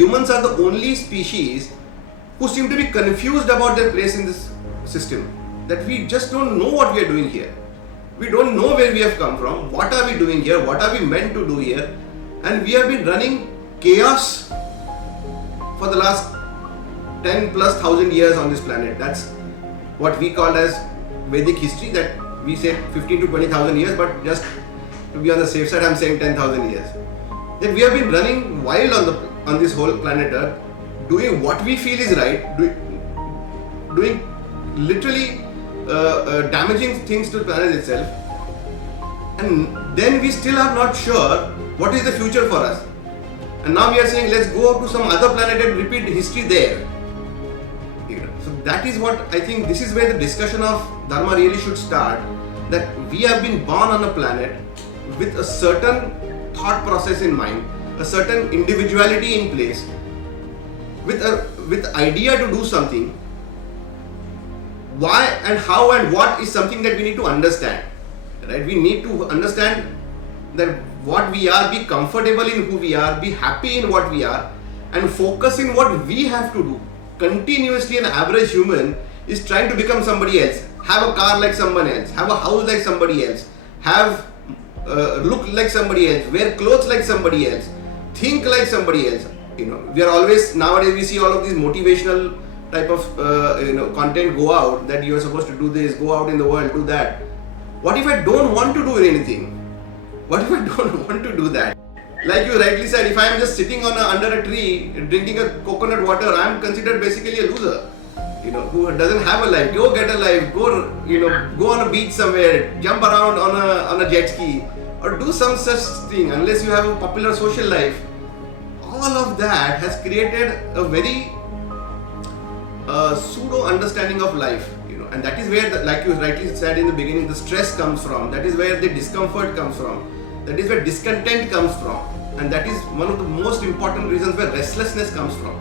humans are the only species who seem to be confused about their place in this system. That we just don't know what we are doing here. We don't know where we have come from, what are we doing here, what are we meant to do here, and we have been running chaos for the last 10 plus thousand years on this planet. That's what we call as Vedic history, that we say 15 to 20,000 years, but just to be on the safe side, I'm saying 10,000 years. That we have been running wild on this whole planet Earth, doing what we feel is right, doing literally damaging things to the planet itself, and then we still are not sure what is the future for us. And now we are saying, let's go to some other planet and repeat history there. So that is what I think, this is where the discussion of Dharma really should start, that we have been born on a planet with a certain thought process in mind, a certain individuality in place, with idea to do something. Why and how and what is something that we need to understand, right? We need to understand that what we are, be comfortable in who we are, be happy in what we are, and focus in what we have to do. Continuously, an average human is trying to become somebody else, have a car like someone else, have a house like somebody else, have look like somebody else, wear clothes like somebody else, think like somebody else. We are always, nowadays we see all of these motivational type of content go out, that you are supposed to do this, go out in the world, do that. What if I don't want to do anything? What if I don't want to do that? Like you rightly said, if I am just sitting under a tree drinking a coconut water, I am considered basically a loser, who doesn't have a life. Go get a life, go on a beach somewhere, jump around on a jet ski, or do some such thing, unless you have a popular social life. All of that has created a very pseudo understanding of life, and that is where, like you rightly said in the beginning, the stress comes from. That is where the discomfort comes from. That is where discontent comes from, and that is one of the most important reasons where restlessness comes from,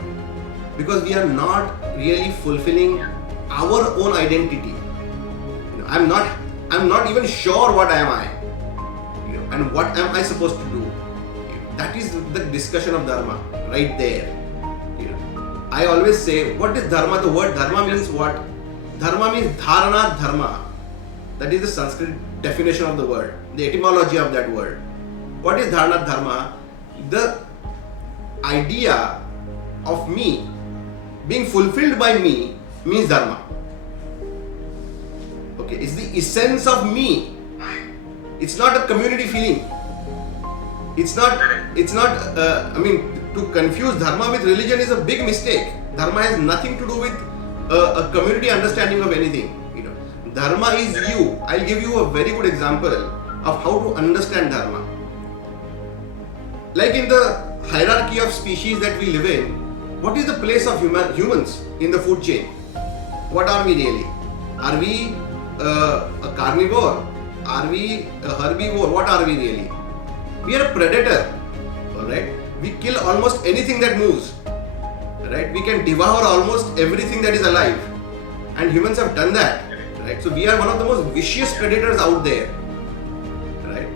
because we are not really fulfilling our own identity. I'm not even sure what am I, and what am I supposed to do. That is the discussion of Dharma right there. I always say, what is Dharma? The word Dharma means what? Dharma means Dharana Dharma. That is the Sanskrit definition of the word, the etymology of that word. What is Dharana Dharma? The idea of me being fulfilled by me means Dharma. Okay, it's the essence of me. It's not a community feeling. It's not, to confuse Dharma with religion is a big mistake. Dharma has nothing to do with a community understanding of anything. Dharma is you. I'll give you a very good example of how to understand Dharma. Like in the hierarchy of species that we live in, what is the place of humans in the food chain? What are we really? Are we a carnivore? Are we a herbivore? What are we really? We are a predator, alright? We kill almost anything that moves, right? We can devour almost everything that is alive, and humans have done that, right? So we are one of the most vicious predators out there, right?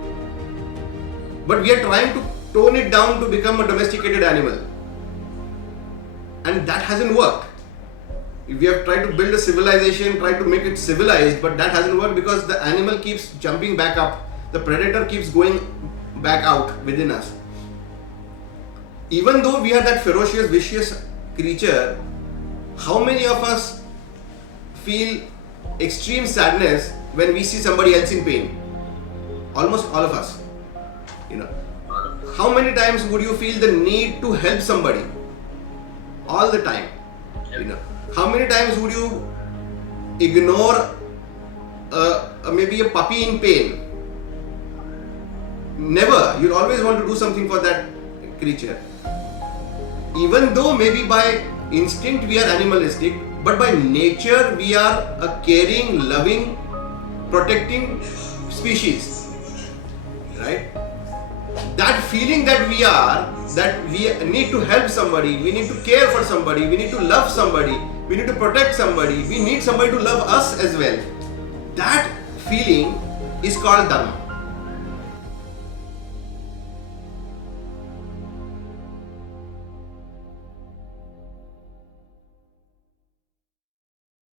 But we are trying to tone it down to become a domesticated animal, and that hasn't worked. We have tried to build a civilization, tried to make it civilized, but that hasn't worked because the animal keeps jumping back up. The predator keeps going back out within us. Even though we are that ferocious, vicious creature, how many of us feel extreme sadness when we see somebody else in pain? Almost all of us. How many times would you feel the need to help somebody? All the time. How many times would you ignore maybe a puppy in pain? Never. You'll always want to do something for that creature. Even though maybe by instinct we are animalistic, but by nature we are a caring, loving, protecting species. Right? That feeling that we are, that we need to help somebody, we need to care for somebody, we need to love somebody, we need to protect somebody, we need somebody to love us as well. That feeling is called Dharma.